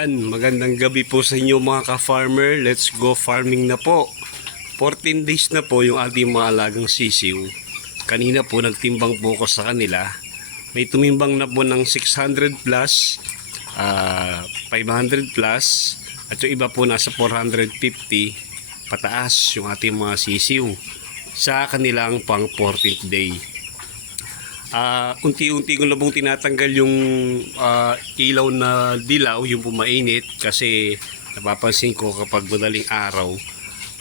Yan, magandang gabi po sa inyo mga ka-farmer. Let's go farming na po. 14 days na po yung ating mga alagang sisiw. Kanina po nagtimbang po ko sa kanila. May tumimbang na po ng 600 plus, 500 plus, at yung iba po nasa 450 pataas yung ating mga sisiw sa kanilang pang 14th day. Unti-unti ko na pong tinatanggal yung ilaw na dilaw, yung pumainit, kasi napapansin ko kapag madaling araw,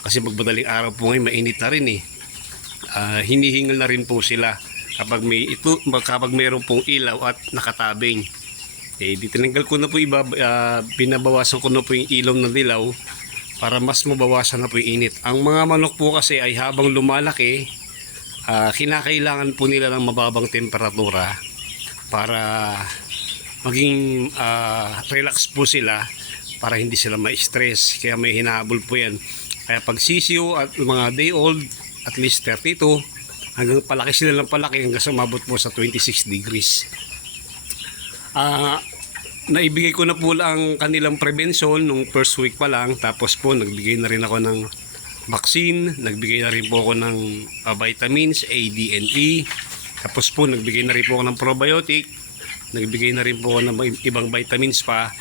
kasi pag madaling araw po ngayon mainit na rin hinihingal na rin po sila kapag mayroon pong ilaw at nakatabing. Di tinanggal ko na po iba, binabawasan ko na po yung ilaw na dilaw para mas mabawasan na po yung init. Ang mga manok po kasi ay habang lumalaki, kinakailangan po nila ng mababang temperatura para maging relax po sila, para hindi sila ma-stress. Kaya may hinahabol po yan. Kaya pag sisiw at mga day old, at least 32 hanggang palaki sila ng palaki hanggang sumabot po sa 26 degrees. Naibigay ko na po lang kanilang prevention nung first week pa lang. Tapos po nagbigay na rin ako ng vaccine, nagbigay na rin po ako ng vitamins A, D, and E. Tapos po nagbigay na rin po ako ng probiotic, nagbigay na rin po ako ng ibang vitamins pa.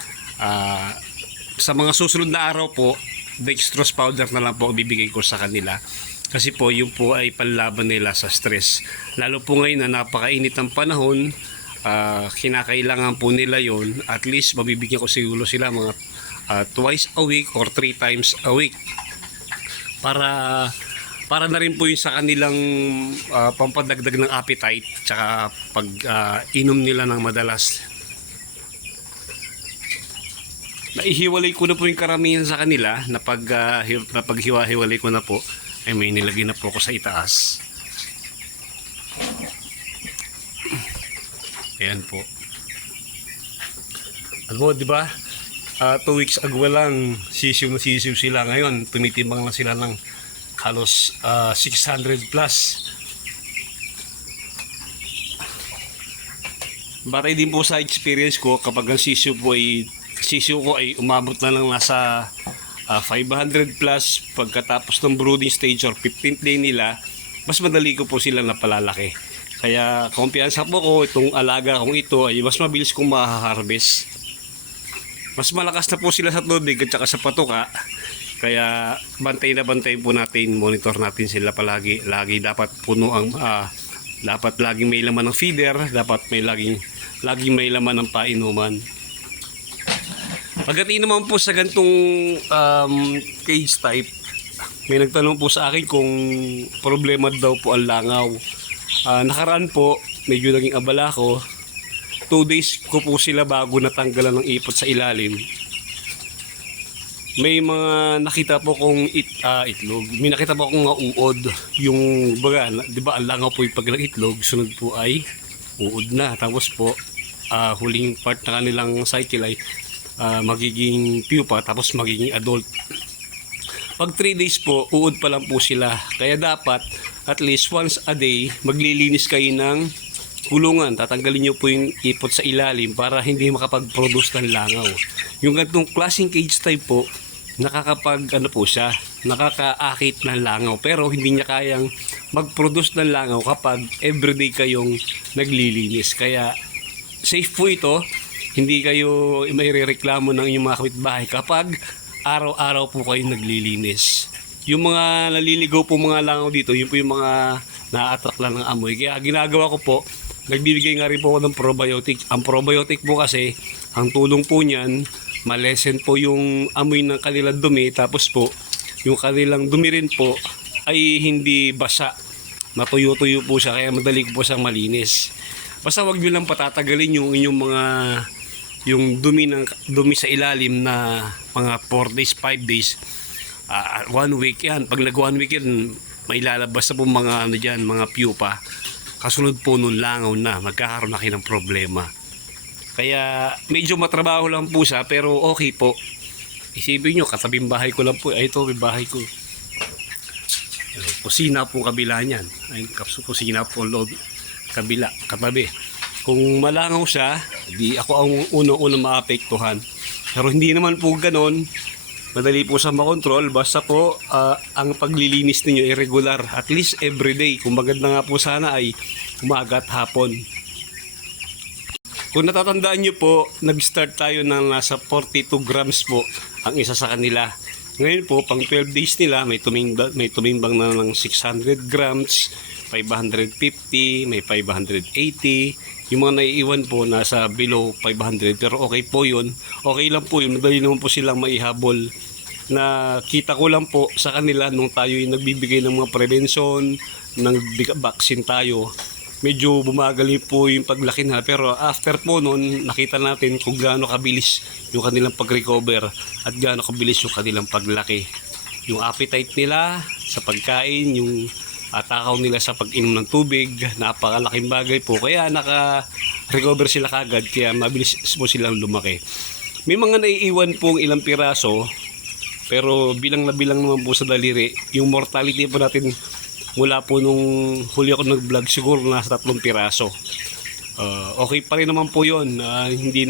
Sa mga susunod na araw po, dextrose powder na lang po bibigay ko sa kanila, kasi po yun po ay panlaban nila sa stress. Lalo po ngayon na napakainit ang panahon, kinakailangan po nila yon. At least mabibigyan ko siguro sila mga twice a week or 3 times a week, para na rin po yung sa kanilang pampadagdag ng appetite, tsaka pag inom nila ng madalas. Naihiwalay ko na po yung karamihan sa kanila na paghiwa-hiwalay ko na po ay may nilagay na po ko sa itaas. Ayan po. Alam mo, di ba? 2 weeks ago lang, sisiw na sisiw sila. Ngayon, tumitimbang na sila ng halos 600 plus. Batay din po sa experience ko, kapag ang sisiw ko ay umabot na lang nasa 500 plus, pagkatapos ng brooding stage or 15th day nila, mas madali ko po sila napalalaki. Kaya kumpiyansa po ko, itong alaga kong ito ay mas mabilis kong maha-harvest. Mas malakas na po sila sa tubig at saka sa patuka. Kaya bantay na bantay po natin, monitor natin sila palagi. Lagi dapat puno ang dapat laging may laman ng feeder, dapat may laging may laman ng painuman. Pagdating naman po sa gantong cage type, may nagtanong po sa akin kung problema daw po ang langaw. Nakaraan po, medyo naging abala ko. 2 days ko po sila bago natanggalan ng ipot sa ilalim. May mga nakita po kong itlog. May nakita po akong uod. Yung baga, di ba, ang langaw po yung pag itlog, sunod po ay uod na. Tapos po, huling part na kanilang cycle ay magiging pupa, tapos magiging adult. Pag 3 days po, uod pa lang po sila. Kaya dapat, at least once a day, maglilinis kayo ng kulungan. Tatanggalin nyo po yung ipot sa ilalim para hindi makapag-produce ng langaw. Yung ganitong klaseng cage type po, nakakaakit ng langaw, pero hindi niya kayang mag-produce ng langaw kapag everyday kayong naglilinis. Kaya safe po ito, hindi kayo mairereklamo ng inyong mga kapitbahay kapag araw-araw po kayong naglilinis. Yung mga naliligaw po mga langaw dito, yun po yung mga na-attract lang ng amoy. Kaya ginagawa ko po, nagbibigay nga rin po ako ng probiotic. Ang probiotic po kasi, ang tulong po niyan, malesen po yung amoy ng kanilang dumi. Tapos po, yung kanilang dumi rin po ay hindi basa. Matuyo-tuyo po siya, kaya madali po siyang malinis. Basta wag nyo lang patatagalin yung inyong mga dumi sa ilalim na mga 4 days, 5 days, 1 week yan. Pag nag 1 week yan, may lalabas na po mga pupa. Kasunod po nun langaw na, magkakaroon na kayo ng problema. Kaya medyo matrabaho lang po siya, pero okay po. Isipin nyo, katabing bahay ko lang po. Ay, ito may bahay ko. Kusina po kabila niyan. Ay, kusina po loob, kabila, katabi. Kung malangaw siya, di ako ang unang-unang maapektuhan. Pero hindi naman po ganon. Madali po sa makontrol. Basta po ang paglilinis ninyo ay regular. At least everyday. Kung maganda nga po sana ay umaga at hapon. Kung natatandaan nyo po, nag-start tayo ng nasa 42 grams po ang isa sa kanila. Ngayon po, pang 12 days nila, may tumimbang na ng 600 grams, 550, may 580. Yung mga naiiwan po, nasa below 500. Pero okay po yun. Okay lang po yun. Madali naman po silang maihabol. Nakita ko lang po sa kanila nung tayo yung nagbibigay ng mga prevention, ng vaccine tayo. Medyo bumagal po yung paglaki na, pero after po noon nakita natin kung gaano kabilis yung kanilang pag-recover at gaano kabilis yung kanilang paglaki. Yung appetite nila sa pagkain, yung takaw nila sa pag-inom ng tubig, napakalaking bagay po, kaya naka-recover sila kagad, kaya mabilis po silang lumaki. May mga naiiwan pong ilang piraso, pero bilang na bilang naman po sa daliri. Yung mortality po natin mula po nung huli ako nag-vlog, siguro nasa 3 piraso. Okay pa rin naman po yun. Hindi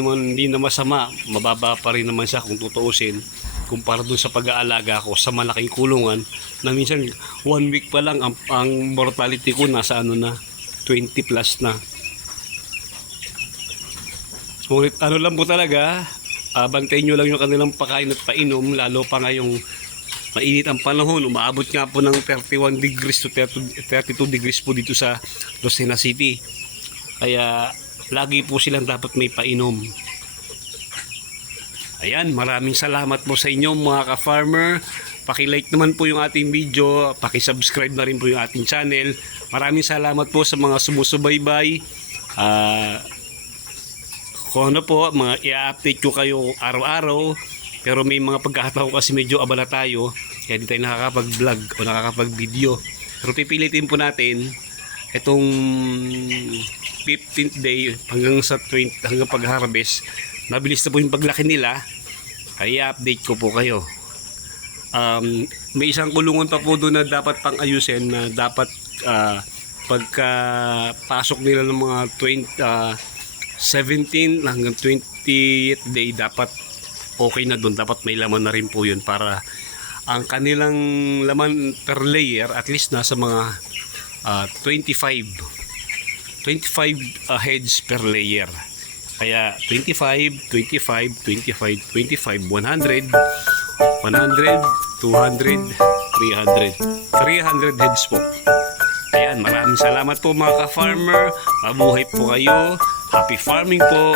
na masama. Mababa pa rin naman siya kung tutuusin. Kumpara dun sa pag-aalaga ko sa malaking kulungan na minsan 1 week pa lang ang mortality ko nasa 20 plus na. Ngunit lang po talaga, bantayin nyo lang yung kanilang pakain at painom, lalo pa ngayong mainit ang panahon. Umaabot nga po ng 31 degrees to 32 degrees po dito sa Lucena City. Kaya lagi po silang dapat may painom. Ayan, maraming salamat po sa inyo mga ka-farmer. Paki-like naman po yung ating video, paki-subscribe na rin po yung ating channel. Maraming salamat po sa mga sumusubaybay. Kung ano po, i-update ko kayo araw-araw. Pero may mga pagkakataon kasi medyo abala tayo, kaya di tayo nakakapag-vlog o nakakapag-video. Pero pipilitin po natin itong 15th day hanggang sa 20, hanggang pag-harvest. Mabilis na po yung paglaki nila, kaya update ko po kayo. May isang kulungan pa po doon na dapat pang ayusin, na dapat pagka-pasok nila ng mga 17 hanggang 20th day, dapat okay na doon. Dapat may laman na rin po yun para ang kanilang laman per layer at least nasa mga 25 heads per layer. Kaya 25, 25, 25, 25, 100, 100, 200, 300 heads po. Ayan, maraming salamat po mga ka-farmer. Mabuhay po kayo. Happy farming po.